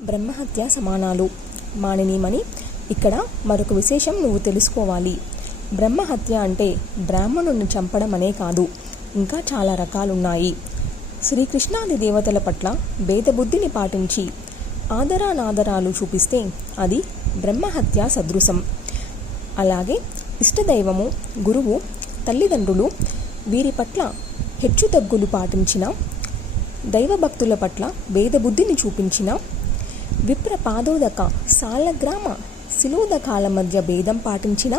బ్రహ్మహత్య సమానాలు. మానినీమణి, ఇక్కడ మరొక విశేషం నువ్వు తెలుసుకోవాలి. బ్రహ్మహత్య అంటే బ్రాహ్మణుని చంపడం అనే కాదు, ఇంకా చాలా రకాలున్నాయి. శ్రీకృష్ణాది దేవతల పట్ల భేదబుద్ధిని పాటించి ఆదరానాదరాలు చూపిస్తే అది బ్రహ్మహత్య సదృశం. అలాగే ఇష్టదైవము, గురువు, తల్లిదండ్రులు వీరి పట్ల హెచ్చుతగ్గులు పాటించిన, దైవభక్తుల పట్ల భేదబుద్ధిని చూపించిన, విప్ర పాదోదక సాలగ్రామ శిలోదకాల మధ్య భేదం పాటించిన,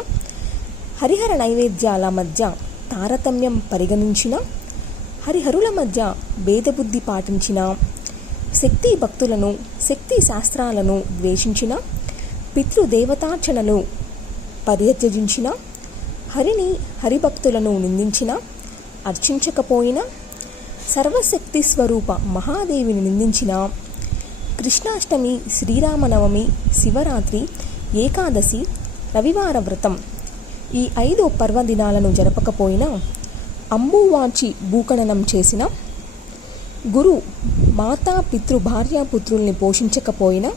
హరిహర నైవేద్యాల మధ్య తారతమ్యం పరిగణించిన, హరిహరుల మధ్య భేదబుద్ధి పాటించిన, శక్తి భక్తులను, శక్తి శాస్త్రాలను ద్వేషించిన, పితృదేవతార్చనలు పరిత్యజించిన, హరిని హరిభక్తులను నిందించిన, అర్చించకపోయినా, సర్వశక్తి స్వరూప మహాదేవిని నిందించిన, కృష్ణాష్టమి, శ్రీరామనవమి, శివరాత్రి, ఏకాదశి, రవివార వ్రతం ఈ 5 పర్వదినాలను జరపకపోయినా, అంబువాచి భూకణనం చేసిన, గురు మాతా పితృ భార్యాపుత్రుల్ని పోషించకపోయినా,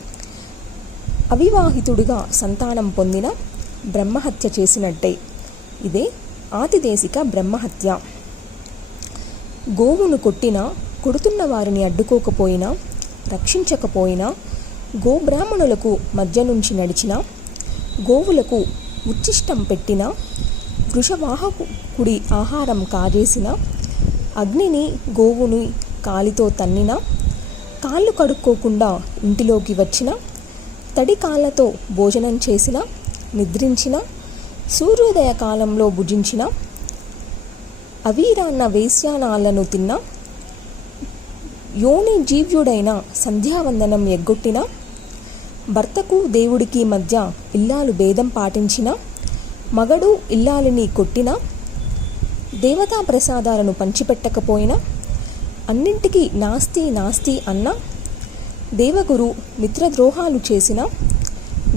అవివాహితుడిగా సంతానం పొందిన బ్రహ్మహత్య చేసినట్టే. ఇదే ఆతిదేశిక బ్రహ్మహత్య. గోవును కొట్టినా, కొడుతున్న వారిని అడ్డుకోకపోయినా, రక్షించకపోయినా, గోబ్రాహ్మణులకు మధ్య నుంచి నడిచిన, గోవులకు ఉచ్ఛిష్టం పెట్టిన, వృషవాహకుడి ఆహారం కాజేసిన, అగ్నిని గోవుని కాలితో తన్నిన, కాళ్ళు కడుక్కోకుండా ఇంటిలోకి వచ్చిన, తడి కాళ్ళతో భోజనం చేసిన, నిద్రించిన, సూర్యోదయ కాలంలో భుజించిన, అవీరాన్న వేశ్యానాలను తిన్న, యోని జీవ్యుడైన సంధ్యావందనం ఎగ్గొట్టిన, భర్తకు దేవుడికి మధ్య ఇల్లాలు భేదం పాటించిన, మగడు ఇల్లాలిని కొట్టిన, దేవతా ప్రసాదాలను పంచిపెట్టకపోయినా, అన్నింటికీ నాస్తి నాస్తి అన్న, దేవగురు మిత్రద్రోహాలు చేసిన,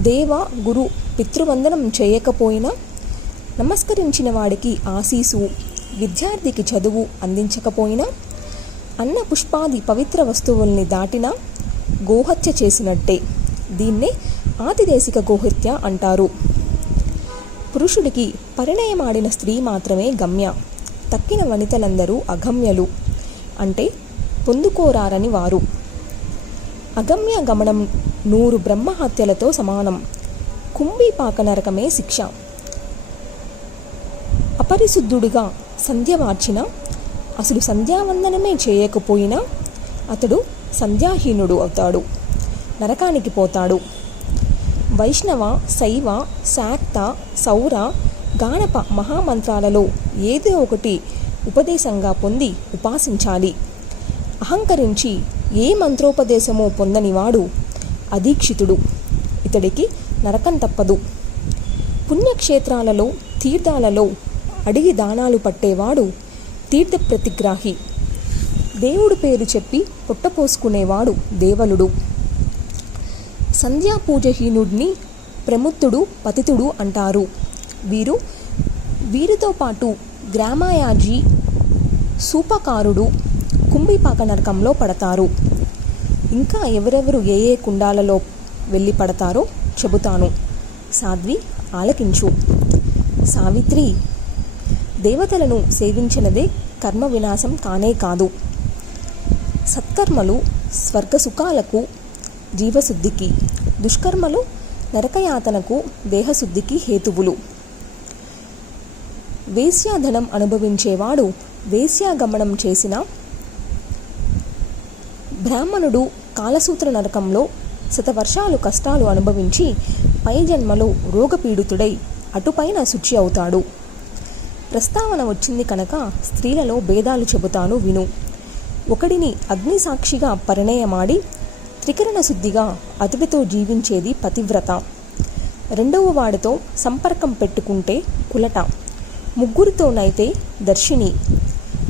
దేవ గురు పితృవందనం చేయకపోయినా, నమస్కరించిన వాడికి ఆశీసు, విద్యార్థికి చదువు అందించకపోయినా, అన్న పుష్పాది పవిత్ర వస్తువుల్ని దాటినా గోహత్య చేసినట్టే. దీన్నే ఆతిదేశిక గోహత్య అంటారు. పురుషుడికి పరిణయమాడిన స్త్రీ మాత్రమే గమ్య, తక్కిన వనితలందరూ అగమ్యలు, అంటే పొందుకోరారని వారు. అగమ్య గమనం 100 బ్రహ్మహత్యలతో సమానం. కుంభీపాక నరకమే శిక్ష. అపరిశుద్ధుడిగా సంధ్య మార్చిన, అసలు సంధ్యావందనమే చేయకపోయినా అతడు సంధ్యాహీనుడు అవుతాడు, నరకానికి పోతాడు. వైష్ణవ, శైవ, శాక్త, సౌర, గాణప మహామంత్రాలలో ఏదో ఒకటి ఉపదేశంగా పొంది ఉపాసించాలి. అహంకరించి ఏ మంత్రోపదేశమో పొందనివాడు అదీక్షితుడు, ఇతడికి నరకం తప్పదు. పుణ్యక్షేత్రాలలో, తీర్థాలలో అడిగి దానాలు పట్టేవాడు తీర్థ ప్రతిగ్రాహి. దేవుడు పేరు చెప్పి పొట్టపోసుకునేవాడు దేవలుడు. సంధ్యాపూజహీనుడిని ప్రముత్తుడు, పతితుడు అంటారు. వీరితో పాటు గ్రామాయాజీ, సూపకారుడు కుంభీపాక నరకంలో పడతారు. ఇంకా ఎవరెవరు ఏ ఏ కుండాలలో వెళ్ళి పడతారో చెబుతాను. సాధ్వి, ఆలకించు. సావిత్రి, దేవతలను సేవించినదే కర్మ వినాశం కానే కాదు. సత్కర్మలు స్వర్గసుఖాలకు, జీవశుద్ధికి, దుష్కర్మలు నరకయాతనకు, దేహశుద్ధికి హేతువులు. వేశ్యాధనం అనుభవించేవాడు వేశ్యాగమనం చేసిన, బ్రాహ్మణుడు కాలసూత్ర నరకంలో శతవర్షాలు కష్టాలు అనుభవించి పై జన్మలో రోగపీడితుడై అటుపైన శుచి అవుతాడు. ప్రస్తావన వచ్చింది కనుక స్త్రీలలో భేదాలు చెబుతాను విను. ఒకడిని అగ్నిసాక్షిగా పరిణయమాడి త్రికరణ శుద్ధిగా అతడితో జీవించేది పతివ్రత. రెండవ వాడితో సంపర్కం పెట్టుకుంటే కులట, ముగ్గురితోనైతే దర్శిని,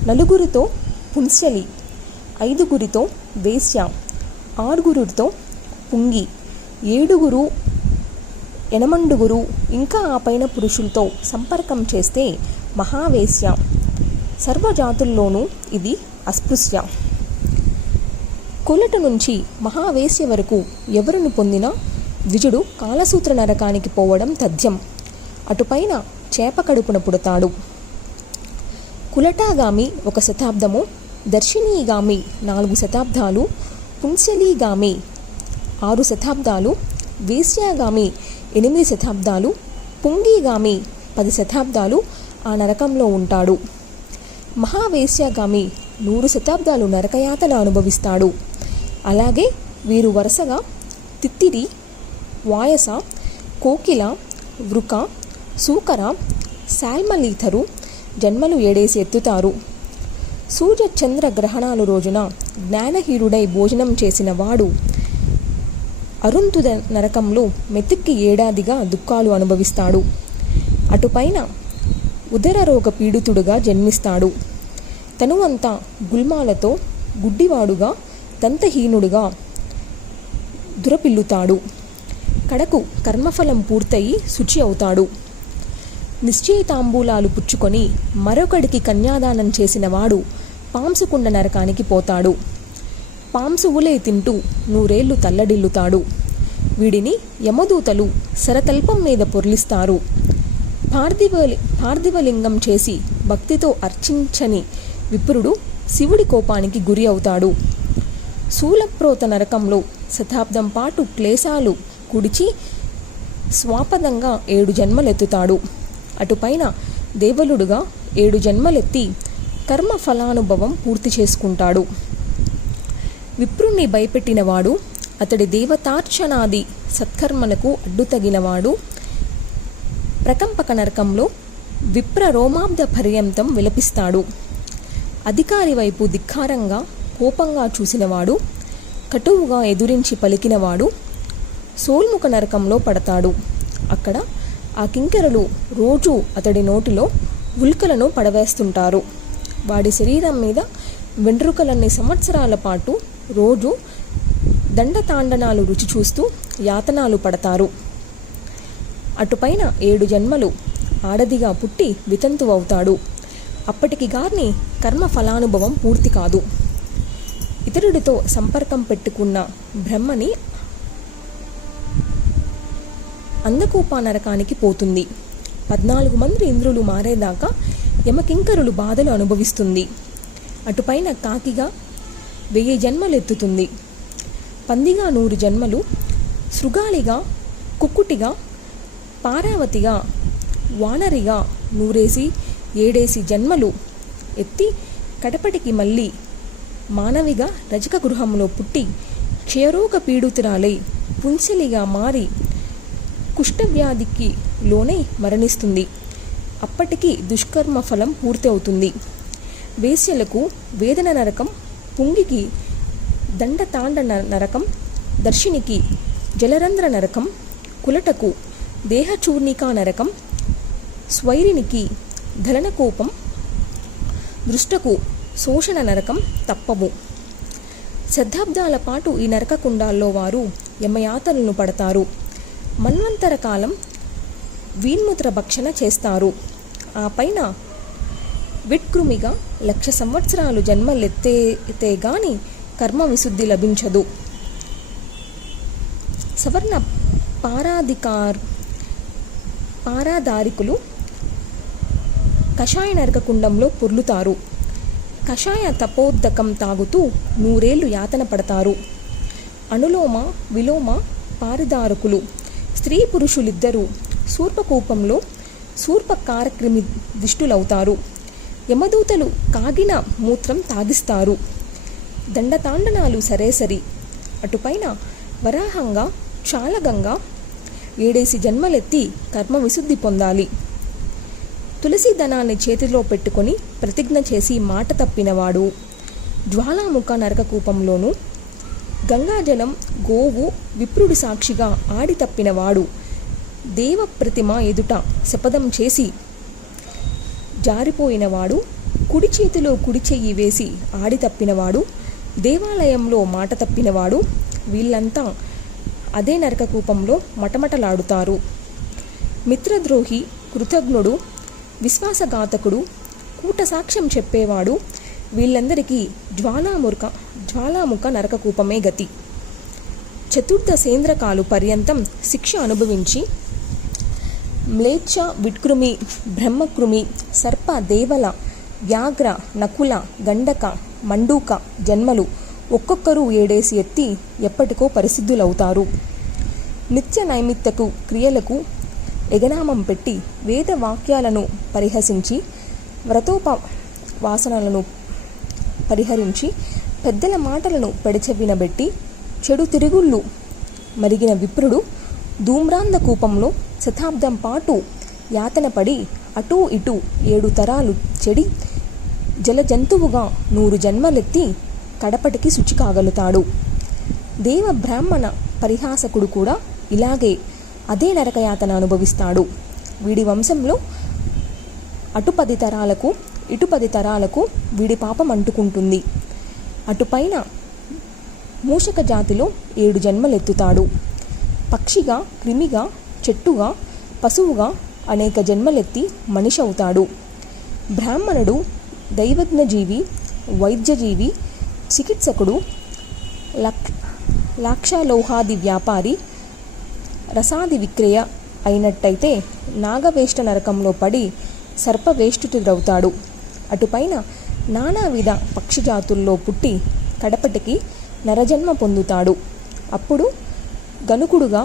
నలుగురితో పుంసలి, 5గురితో వేశ్య, 6గురితో పుంగి, 7గురు, 8 ఇంకా ఆ పైన పురుషులతో సంపర్కం చేస్తే మహావేశ్య. సర్వజాతుల్లోనూ ఇది అస్పృశ్య. కులట నుంచి మహావేశ్య వరకు ఎవరిని పొందినా ద్విజుడు కాలసూత్ర నరకానికి పోవడం తథ్యం. అటుపైన చేప కడుపున పుడతాడు. కులటాగామి 1 శతాబ్దము, దర్శినీగామి 4 శతాబ్దాలు, పుంసలీగామి 6 శతాబ్దాలు, వేశ్యాగామి 8 శతాబ్దాలు, పుంగీగామి 10 శతాబ్దాలు ఆ నరకంలో ఉంటాడు. మహావేశ్యాగామి 100 శతాబ్దాలు నరకయాతన అనుభవిస్తాడు. అలాగే వీరు వరుసగా తిత్తిరి, వాయస, కోకిల, వృక, సూకర, శాల్మలీథరు జన్మలు 7 ఎత్తుతారు. సూర్య చంద్ర గ్రహణాలు రోజున జ్ఞానహీనుడై భోజనం చేసిన వాడు అరుంధుద నరకంలో మెతుక్కి ఏడాదిగా దుఃఖాలు అనుభవిస్తాడు. అటుపైన ఉదర రోగ పీడితుడుగా జన్మిస్తాడు. తనువంతా గుల్మాలతో గుడ్డివాడుగా దంతహీనుడుగా దురపిల్లుతాడు. కడకు కర్మఫలం పూర్తయి శుచి అవుతాడు. నిశ్చయితాంబూలాలు పుచ్చుకొని మరొకడికి కన్యాదానం చేసిన వాడు పాంసుకుండ నరకానికి పోతాడు. పాంసువులే తింటూ 100 ఏళ్లు తల్లడిల్లుతాడు. వీడిని యమదూతలు శరతల్పం మీద పొర్లిస్తారు. పార్థివలింగం చేసి భక్తితో అర్చించని విప్రుడు శివుడి కోపానికి గురి అవుతాడు. శూలప్రోత నరకంలో శతాబ్దం పాటు క్లేశాలు కుడిచి స్వాపదంగా 7 జన్మలెత్తుతాడు. అటుపైన దేవలుడుగా 7 జన్మలెత్తి కర్మ ఫలానుభవం పూర్తి చేసుకుంటాడు. విప్రుణ్ణి భయపెట్టినవాడు, అతడి దేవతార్చనాది సత్కర్మలకు అడ్డుతగినవాడు ప్రకంపక నరకంలో విప్ర రోమాబ్ద పర్యంతం విలపిస్తాడు. అధికారి వైపు ధిక్కారంగా కోపంగా చూసినవాడు, కటువుగా ఎదురించి పలికినవాడు సోల్ముఖ నరకంలో పడతాడు. అక్కడ ఆ కింకరులు రోజూ అతడి నోటిలో ఉల్కలను పడవేస్తుంటారు. వాడి శరీరం మీద వెంట్రుకలన్ని సంవత్సరాల పాటు రోజు దండతాండనాలు రుచి చూస్తూ యాతనాలు పడతారు. అటుపైన 7 జన్మలు ఆడదిగా పుట్టి వితంతువవుతాడు. అప్పటికి గాని కర్మ ఫలానుభవం పూర్తి కాదు. ఇతరుడితో సంపర్కం పెట్టుకున్న బ్రహ్మని అందకూప నరకానికి పోతుంది. 14 మంది ఇంద్రులు మారేదాకా యమకింకరులు బాధలు అనుభవిస్తుంది. అటుపైన కాకిగా 1000 జన్మలెత్తుతుంది. పందిగా 100 జన్మలు, శృగాలిగా, కుక్కుటిగా, పారావతిగా, వానరిగా 100 జన్మలు ఎత్తి కడపటికి మళ్ళీ మానవిగా రజక గృహంలో పుట్టి క్షయరోగ పీడితురాలై పుంసలిగా మారి కుష్ఠవ్యాధికి లోనై మరణిస్తుంది. అప్పటికి దుష్కర్మ ఫలం పూర్తి అవుతుంది. వేశ్యలకు వేదన నరకం, పుంగికి దండతాండ నరకం, దర్శినికి జలరంధ్ర నరకం, కులటకు దేహచూర్ణికా నరకం, స్వైరినికి ధలనకోపం, దృష్టకు శోషణ నరకం తప్పవు. శతాబ్దాల పాటు ఈ నరకకుండాల్లో వారు యమయాతనలను పడతారు. మన్వంతర కాలం వీన్ముద్ర భక్షణ చేస్తారు. ఆ పైన విట్కృమిగా 1,00,000 సంవత్సరాలు జన్మలెత్తే గాని కర్మ విశుద్ధి లభించదు. సవర్ణ పారాదారికులు కషాయ నరకకుండంలో పొర్లుతారు. కషాయ తపోద్దకం తాగుతూ 100 ఏళ్లు యాతన పడతారు. అనులోమ విలోమ పారిదారకులు స్త్రీ పురుషులిద్దరూ శూర్పకూపంలో శూర్పకారక్రిమి దిష్టులవుతారు. యమదూతలు కాగిన మూత్రం తాగిస్తారు. దండతాండనాలు సరేసరి. అటుపైన వరాహంగా చాలగంగా 7 జన్మలెత్తి కర్మ విశుద్ధి పొందాలి. తులసి దనాన్ని చేతిలో పెట్టుకొని ప్రతిజ్ఞ చేసి మాట తప్పినవాడు జ్వాలాముఖ నరకకూపంలోనూ, గంగాజలం గోవు విప్రుడి సాక్షిగా ఆడి తప్పినవాడు దేవప్రతిమ ఎదుట శపథం చేసి జారిపోయినవాడు, కుడి చేతిలో కుడి చెయ్యి వేసి ఆడి తప్పినవాడు, దేవాలయంలో మాట తప్పినవాడు, వీళ్ళంతా అదే నరకకూపంలో మటమటలాడుతారు. మిత్రద్రోహి, కృతజ్ఞుడు, విశ్వాసఘాతకుడు, కూట సాక్ష్యం చెప్పేవాడు వీళ్ళందరికీ జ్వాలాముఖ నరకకూపమే గతి. చతుర్దశేంద్రకాలు పర్యంతం శిక్ష అనుభవించి మ్లేచ్ఛ, విట్కృమి, బ్రహ్మకృమి, సర్ప, దేవల, వ్యాఘ్ర, నకుల, గండక, మండూక జన్మలు ఒక్కొక్కరు 7 ఎత్తి ఎప్పటికో పరిసిద్ధులవుతారు. నిత్య నైమిత్తకు క్రియలకు ఎగనామం పెట్టి వేద వాక్యాలను పరిహసించి వ్రతోపవాసనలను పరిహరించి పెద్దల మాటలను పెడచెవినబెట్టి చెడు తిరుగుళ్ళు మరిగిన విప్రుడు ధూమ్రాంధ కూపంలో శతాబ్దం పాటు యాతన పడి అటూ ఇటూ 7 తరాలు చెడి జలజంతువుగా 100 జన్మలెత్తి కడపటికి శుచి కాగలుగుతాడు. దేవ బ్రాహ్మణ పరిహాసకుడు కూడా ఇలాగే అదే నరకయాతన అనుభవిస్తాడు. వీడి వంశంలో అటు 10 తరాలకు ఇటు 10 తరాలకు వీడి పాపం అంటుకుంటుంది. అటుపైన మూషక జాతిలో 7 జన్మలెత్తుతాడు. పక్షిగా, క్రిమిగా, చెట్టుగా, పశువుగా అనేక జన్మలెత్తి మనిషి అవుతాడు. బ్రాహ్మణుడు దైవజ్ఞజీవి, వైద్యజీవి, చికిత్సకుడు, లాక్షలోహాది వ్యాపారి, రసాది విక్రయ అయినట్టయితే నాగవేష్ట నరకంలో పడి సర్పవేష్టితుడవుతాడు. అటుపైన నానావిధ పక్షిజాతుల్లో పుట్టి కడపటికి నరజన్మ పొందుతాడు. అప్పుడు గణకుడుగా,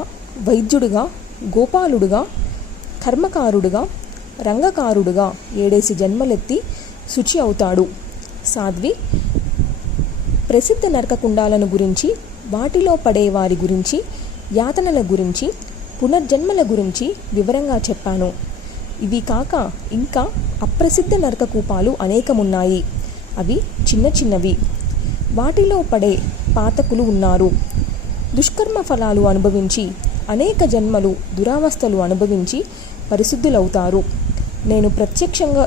వైద్యుడుగా, గోపాలుడుగా, కర్మకారుడుగా, రంగకారుడుగా 7 జన్మలెత్తి శుచి అవుతాడు. సాధ్వి, ప్రసిద్ధ నరకకుండాలను గురించి, వాటిలో పడేవారి గురించి, యాతనల గురించి, పునర్జన్మల గురించి వివరంగా చెప్పాను. ఇవి కాక ఇంకా అప్రసిద్ధ నరకకూపాలు అనేకమున్నాయి. అవి చిన్న చిన్నవి. వాటిలో పడే పాతకులు ఉన్నారు. దుష్కర్మ ఫలాలు అనుభవించి అనేక జన్మలు దురావస్థలు అనుభవించి పరిశుద్ధులవుతారు. నేను ప్రత్యక్షంగా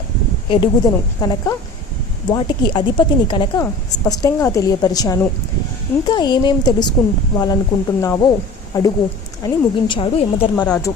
ఎరుగుదను కనుక, వాటికి అధిపతిని కనుక స్పష్టంగా తెలియపరిచాను. ఇంకా ఏమేం తెలుసుకోవాలనుకుంటున్నావో అడుగు అని ముగించాడు యమధర్మరాజు.